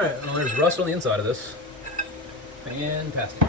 Alright, well there's rust on the inside of this. Fantastic.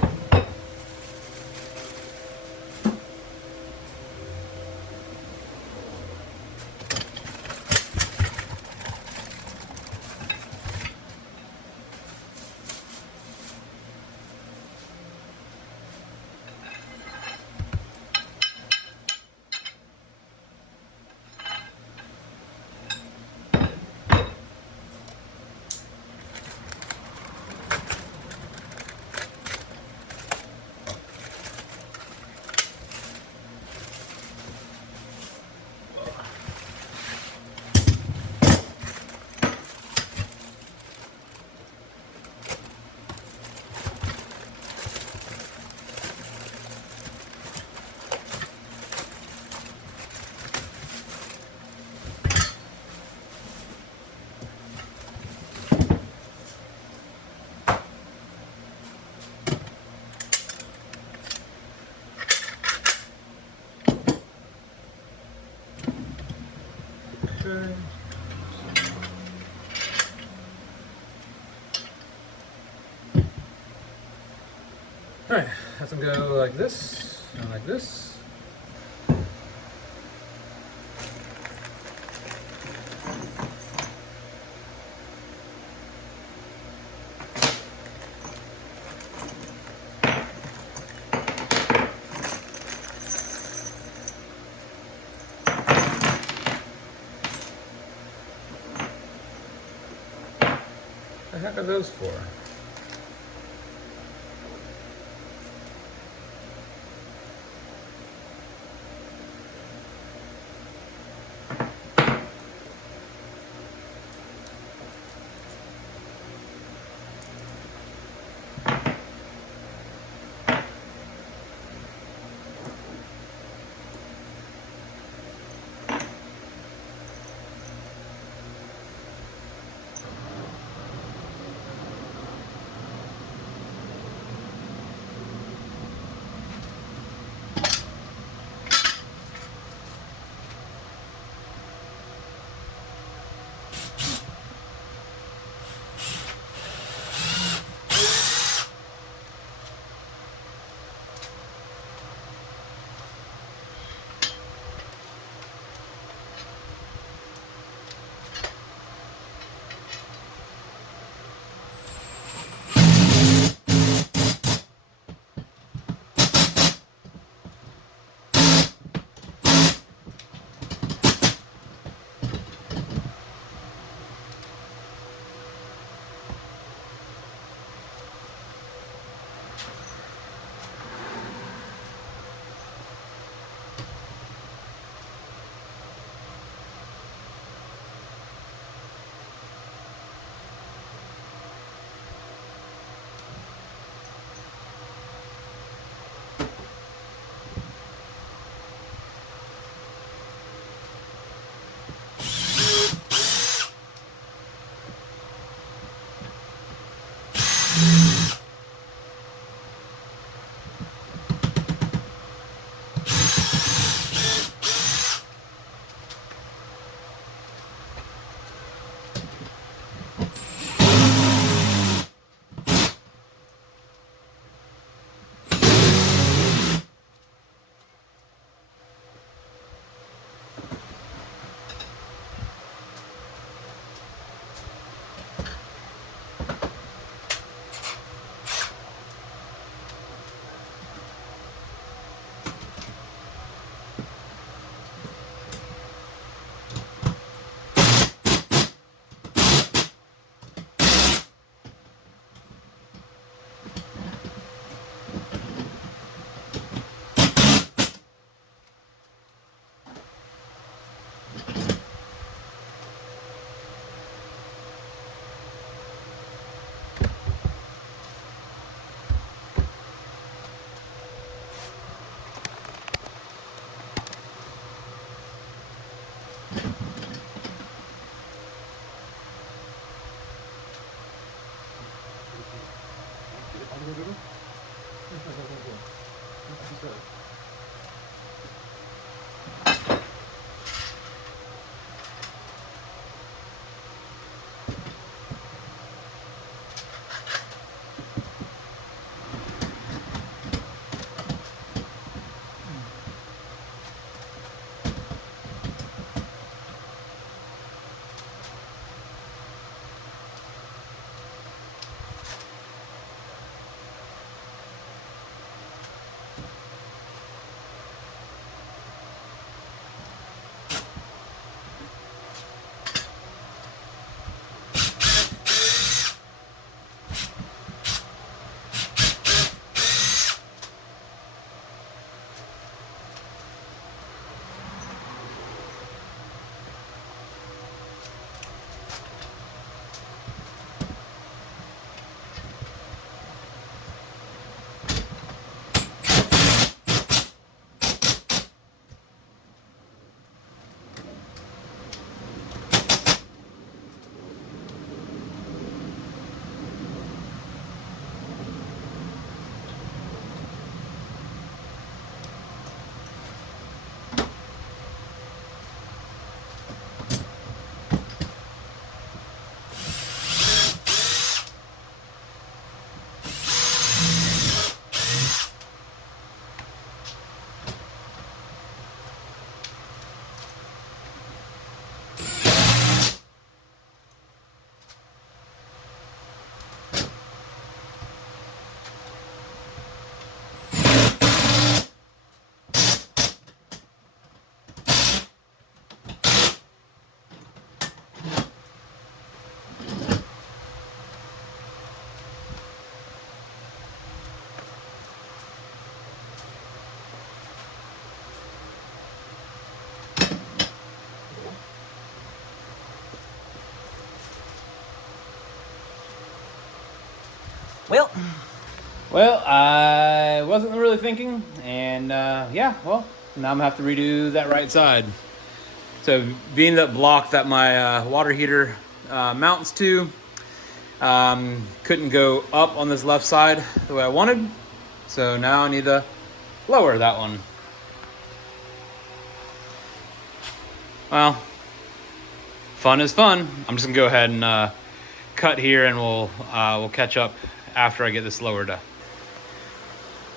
Okay. Alright, have them go like this, and like this. What the heck are those for? Well, I wasn't really thinking, and yeah, well, now I'm gonna have to redo that right side. So being that block that my water heater mounts to, couldn't go up on this left side the way I wanted. So now I need to lower that one. Well, fun is fun. I'm just gonna go ahead and cut here, and we'll catch up after I get this lowered. All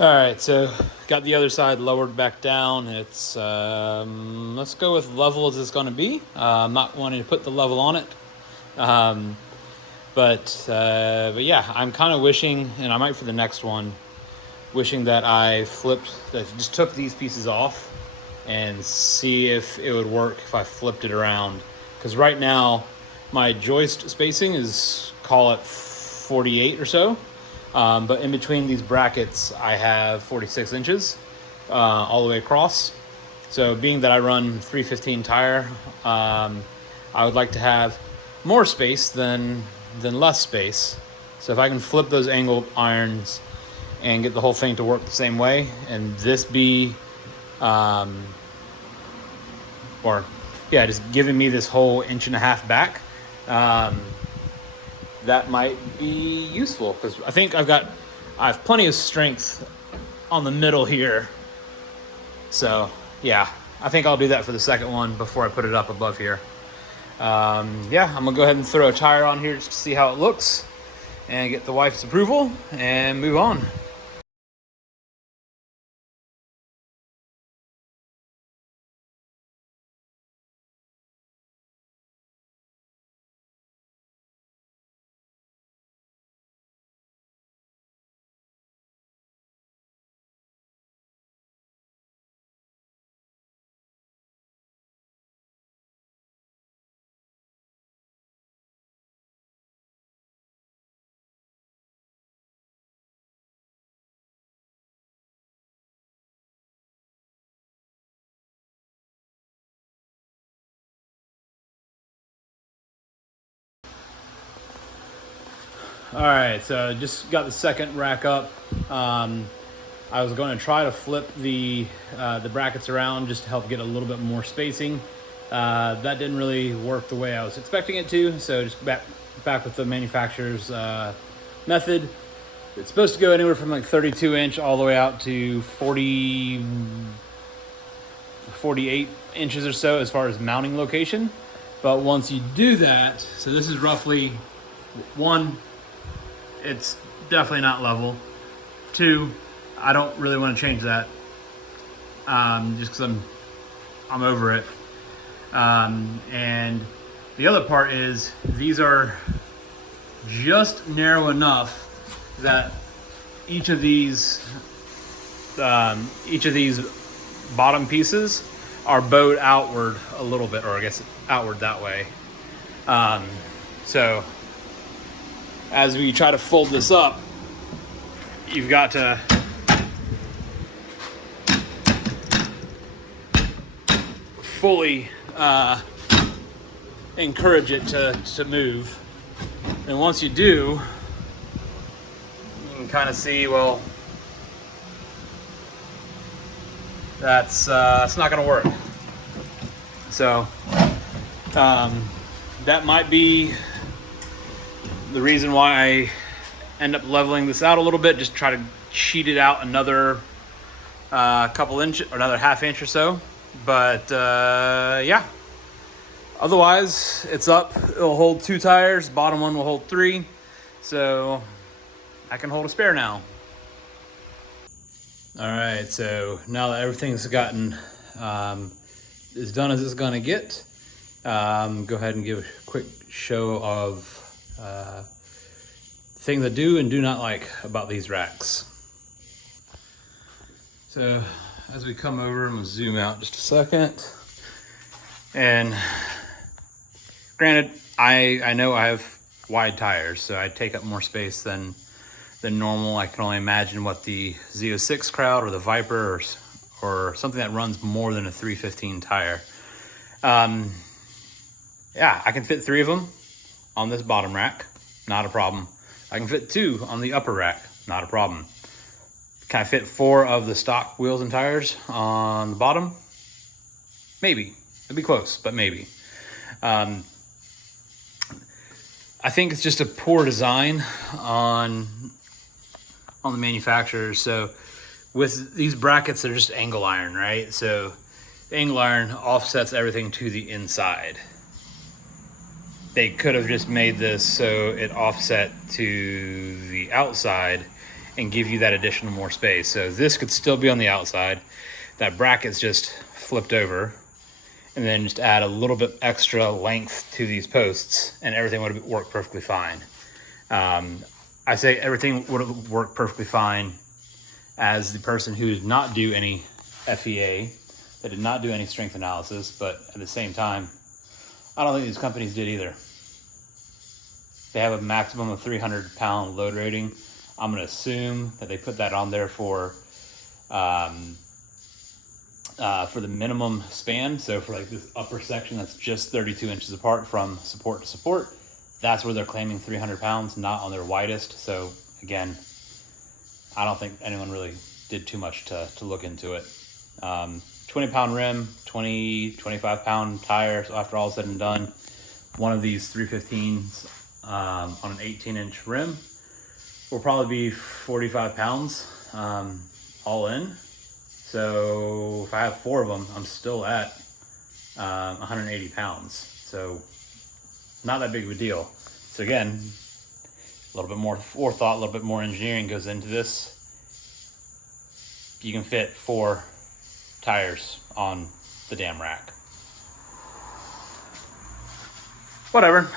right, so got the other side lowered back down. It's let's go with level as it's gonna be. I'm not wanting to put the level on it, but yeah, I'm kind of wishing, and I might for the next one, wishing that just took these pieces off and see if it would work if I flipped it around. Because right now, my joist spacing is, call it 48 or so. But in between these brackets, I have 46 inches all the way across. So being that I run 315 tire, I would like to have more space than less space. So if I can flip those angle irons and get the whole thing to work the same way, and this be, just giving me this whole 1.5 inches back, that might be useful, because I think I have plenty of strength on the middle here. So yeah, I think I'll do that for the second one before I put it up above here. Yeah, I'm gonna go ahead and throw a tire on here just to see how it looks and get the wife's approval and move on. All right, so just got the second rack up. I was going to try to flip the brackets around just to help get a little bit more spacing. That didn't really work the way I was expecting it to, so just back with the manufacturer's method. It's supposed to go anywhere from like 32 inch all the way out to 48 inches or so as far as mounting location. But once you do that, so this is roughly one, it's definitely not level. Two, I don't really want to change that, just because I'm over it. And the other part is these are just narrow enough that each of these bottom pieces are bowed outward a little bit, or I guess outward that way. So as we try to fold this up, you've got to fully encourage it to move. And once you do, you can kind of see, well, that's not going to work. So that might be the reason why I end up leveling this out a little bit, just try to sheet it out another couple inches, or another half inch or so. But yeah, otherwise it's up. It'll hold 2 tires, bottom one will hold 3, so I can hold a spare now. All right, so now that everything's gotten as done as it's gonna get, go ahead and give a quick show of things I do and do not like about these racks. So as we come over, I'm gonna zoom out just a second. And granted, I know I have wide tires, so I take up more space than normal. I can only imagine what the Z06 crowd or the Viper or something that runs more than a 315 tire. Yeah, I can fit 3 of them on this bottom rack, not a problem. I can fit 2 on the upper rack, not a problem. Can I fit 4 of the stock wheels and tires on the bottom? Maybe. It'd be close, but maybe. I think it's just a poor design on the manufacturers. So with these brackets, they're just angle iron, right? So the angle iron offsets everything to the inside. They could have just made this so it offset to the outside and give you that additional more space. So this could still be on the outside. That bracket's just flipped over, and then just add a little bit extra length to these posts and everything would have worked perfectly fine. I say everything would have worked perfectly fine as the person who did not do any FEA, that did not do any strength analysis, but at the same time, I don't think these companies did either. They have a maximum of 300 pound load rating. I'm gonna assume that they put that on there for the minimum span. So for like this upper section that's just 32 inches apart from support to support, that's where they're claiming 300 pounds, not on their widest. So again, I don't think anyone really did too much to look into it. 20 pound rim, 25 pound tire. So after all is said and done, one of these 315s on an 18-inch rim will probably be 45 pounds all in. So if I have 4 of them, I'm still at 180 pounds. So not that big of a deal. So again, a little bit more forethought, a little bit more engineering goes into this. You can fit 4 tires on the damn rack. Whatever.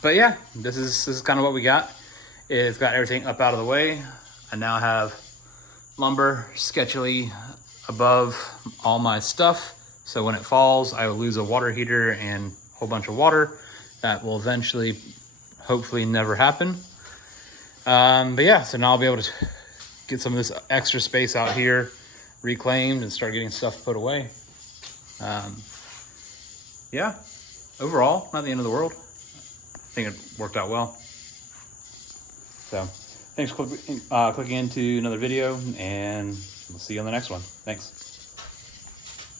But yeah, this is kind of what we got. It's got everything up out of the way. I now have lumber sketchily above all my stuff. So when it falls, I will lose a water heater and a whole bunch of water. That will eventually, hopefully, never happen. But yeah, so now I'll be able to get some of this extra space out here reclaimed and start getting stuff put away. Yeah, overall, not the end of the world. I think it worked out well. So thanks for clicking into another video, and we'll see you on the next one. Thanks.